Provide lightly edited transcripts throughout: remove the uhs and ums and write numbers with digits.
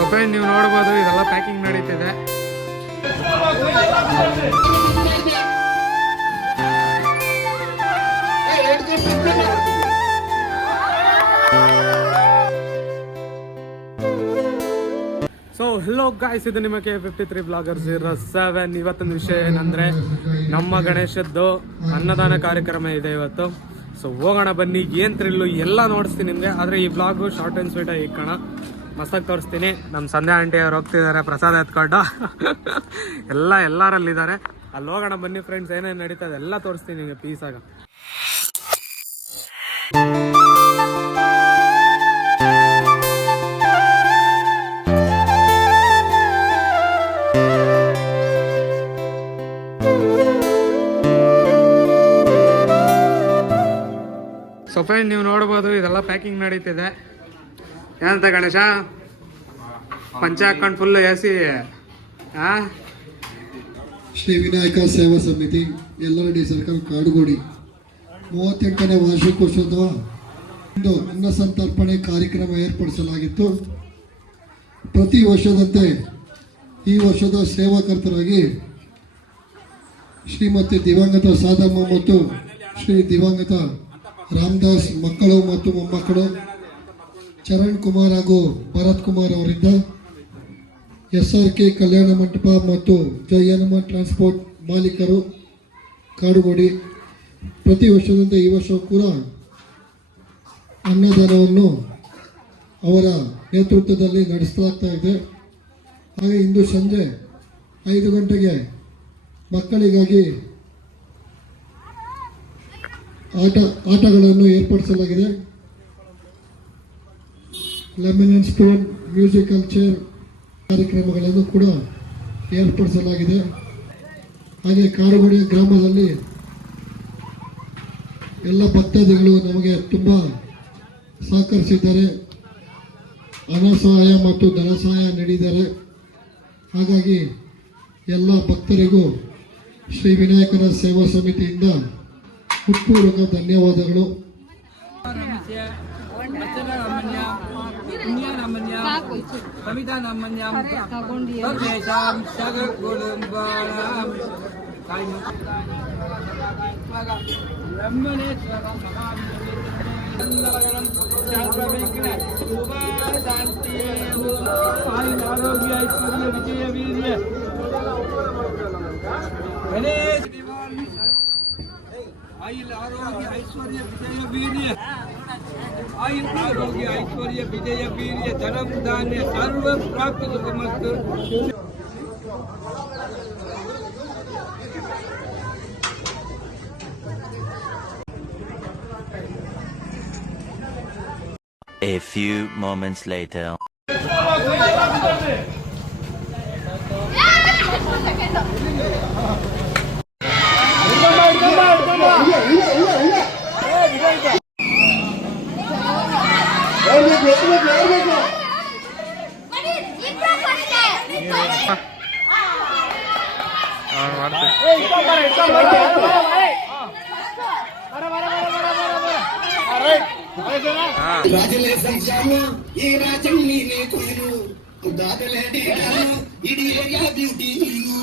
So friend ನೀವು ನೋಡ್ಬೋದು ಇದೆಲ್ಲ ಪ್ಯಾಕಿಂಗ್ ನಡೀತಿದೆ. ಸೊ ಹೆಲೋ ಗಾಯ್ಸ್, ಇದು ನಿಮ್ಮ K53 ಬ್ಲಾಗರ್ಸ್ 07. ಇವತ್ತಿನ ವಿಷಯ ಏನಂದ್ರೆ ನಮ್ಮ ಗಣೇಶದ್ದು ಅನ್ನದಾನ ಕಾರ್ಯಕ್ರಮ ಇದೆ ಇವತ್ತು. ಸೊ ಹೋಗೋಣ ಬನ್ನಿ, ಏನ್ ಥ್ರಿಲ್ಲು ಎಲ್ಲ ನೋಡಿಸ್ತೀನಿ ನಿಮ್ಗೆ. ಆದ್ರೆ ಈ ಬ್ಲಾಗು ಶಾರ್ಟ್ ಅಂಡ್ ಸ್ವೀಟ್ ಆಗಿ ಇಕ್ಕೋಣ, ಮಸ್ತಾಗಿ ತೋರಿಸ್ತೀನಿ. ನಮ್ಮ ಸಂಧ್ಯಾ ಆಂಟಿ ಅವ್ರು ಹೋಗ್ತಿದ್ದಾರೆ ಪ್ರಸಾದ ಎತ್ಕೊಂಡು ಎಲ್ಲರಲ್ಲಿದ್ದಾರೆ. ಅಲ್ಲಿ ಹೋಗೋಣ ಬನ್ನಿ ಫ್ರೆಂಡ್ಸ್, ಏನೇನು ನಡೀತದೆ ಎಲ್ಲ ತೋರಿಸ್ತೀನಿ ನಿಮಗೆ ಪೀಸಾಗ. ಸೊ ಫ್ರೆಂಡ್ ನೀವು ನೋಡ್ಬೋದು ಇದೆಲ್ಲ ಪ್ಯಾಕಿಂಗ್ ನಡೀತಿದೆ. ಏನಂತ ಗಣೇಶ ಪಂಚ ಹಾಕೊಂಡು ಫುಲ್ ಎಸಿ. ಶ್ರೀ ವಿನಾಯಕ ಸೇವಾ ಸಮಿತಿ ಎಲ್ಲರಡಿ ಸರ್ಕಲ್ ಕಾಡುಗೋಡಿ 38ನೇ ವಾರ್ಷಿಕೋತ್ಸವದ ಒಂದು ಅನ್ನ ಸಂತರ್ಪಣೆ ಕಾರ್ಯಕ್ರಮ ಏರ್ಪಡಿಸಲಾಗಿತ್ತು. ಪ್ರತಿ ವರ್ಷದಂತೆ ಈ ವರ್ಷದ ಸೇವಾಕರ್ತರಾಗಿ ಶ್ರೀಮತಿ ದಿವಂಗತ ಸಾದಮ್ಮ ಮತ್ತು ಶ್ರೀ ದಿವಂಗತ ರಾಮದಾಸ್ ಮಕ್ಕಳು ಮತ್ತು ಮೊಮ್ಮಕ್ಕಳು ಚರಣ್ ಕುಮಾರ್ ಹಾಗೂ ಭರತ್ ಕುಮಾರ್ ಅವರಿಂದ SRK ಕಲ್ಯಾಣ ಮಂಟಪ ಮತ್ತು ಜಯನಮ್ಮ ಟ್ರಾನ್ಸ್ಪೋರ್ಟ್ ಮಾಲೀಕರು ಕಾಡುಗೋಡಿ ಪ್ರತಿ ವರ್ಷದಂತೆ ಈ ವರ್ಷವೂ ಕೂಡ ಅನ್ನದಾನವನ್ನು ಅವರ ನೇತೃತ್ವದಲ್ಲಿ ನಡೆಸಲಾಗ್ತಾ ಇದೆ. ಹಾಗೆ ಇಂದು ಸಂಜೆ 5 ಗಂಟೆಗೆ ಮಕ್ಕಳಿಗಾಗಿ ಆಟಗಳನ್ನು ಏರ್ಪಡಿಸಲಾಗಿದೆ. Lemon and spoon, musical chair ಕಾರ್ಯಕ್ರಮಗಳನ್ನು ಕೂಡ ಏರ್ಪಡಿಸಲಾಗಿದೆ. ಹಾಗೆ ಕಾಡುಗೋಡಿ ಗ್ರಾಮದಲ್ಲಿ ಎಲ್ಲ ಭಕ್ತಾದಿಗಳು ನಮಗೆ ತುಂಬ ಸಹಕರಿಸಿದ್ದಾರೆ, ಹಣ ಸಹಾಯ ಮತ್ತು ಧನ ಸಹಾಯ ನೀಡಿದ್ದಾರೆ. ಹಾಗಾಗಿ ಎಲ್ಲ ಭಕ್ತರಿಗೂ ಶ್ರೀ ವಿನಾಯಕರ ಸೇವಾ ಸಮಿತಿಯಿಂದ ಹೃತ್ಪೂರ್ವಕ ಧನ್ಯವಾದಗಳು. आयुल आरोग्य ऐश्वर्य विजय वीर्य, आयुल आरोग्य ऐश्वर्य विजय वीर्य, धनम धान्य सर्व प्राप्त सुखमस्तु. A few moments later. రాజులే సంజాము ఈ రాజం నీనే కొను దాదలే డీడాను ఇడి ఏరియా బ్యూటీ నీను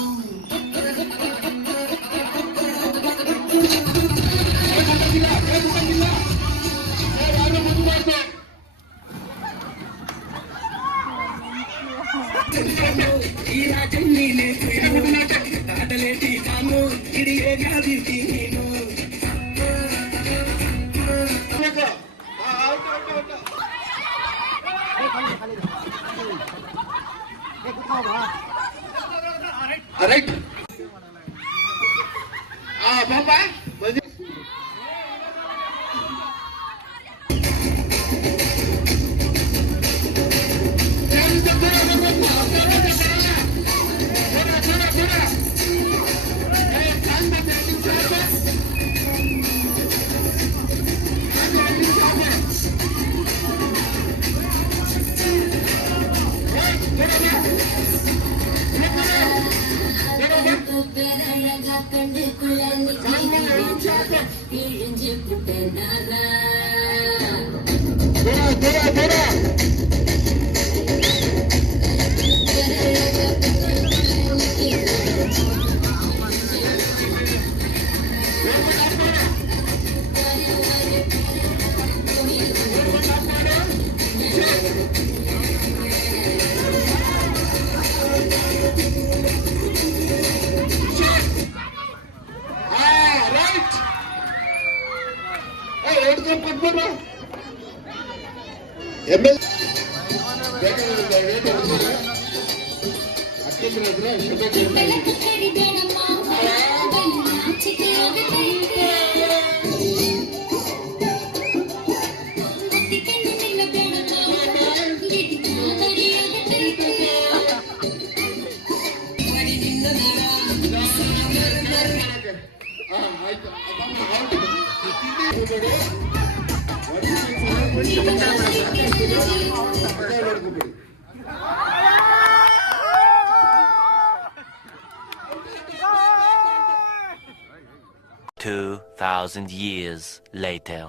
ఈ రాజం నీనే కొను దాదలే డీడాను ఇడి ఏరియా బ్యూటీ నీను. Alright. Papa. 2,000 years later.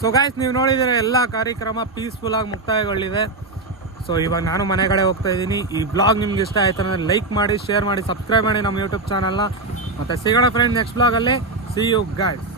So guys, ನೀವು ನೋಡಿದರೆ ಎಲ್ಲ ಕಾರ್ಯಕ್ರಮ ಪೀಸ್ಫುಲ್ ಆಗಿ ಮುಕ್ತಾಯಗೊಳ್ಳಿದೆ. ಸೊ ಇವಾಗ ನಾನು ಮನೆ ಕಡೆ ಹೋಗ್ತಾ ಇದ್ದೀನಿ. ಈ ಬ್ಲಾಗ್ ನಿಮ್ಗೆ ಇಷ್ಟ ಆಯ್ತು ಅಂದರೆ ಲೈಕ್ ಮಾಡಿ, ಶೇರ್ ಮಾಡಿ, ಸಬ್ಸ್ಕ್ರೈಬ್ ಮಾಡಿ ನಮ್ಮ ಯೂಟ್ಯೂಬ್ ಚಾನಲ್ನ. ಮತ್ತು ಸಿಗೋಣ ಫ್ರೆಂಡ್ ನೆಕ್ಸ್ಟ್ ಬ್ಲಾಗಲ್ಲಿ. See you guys.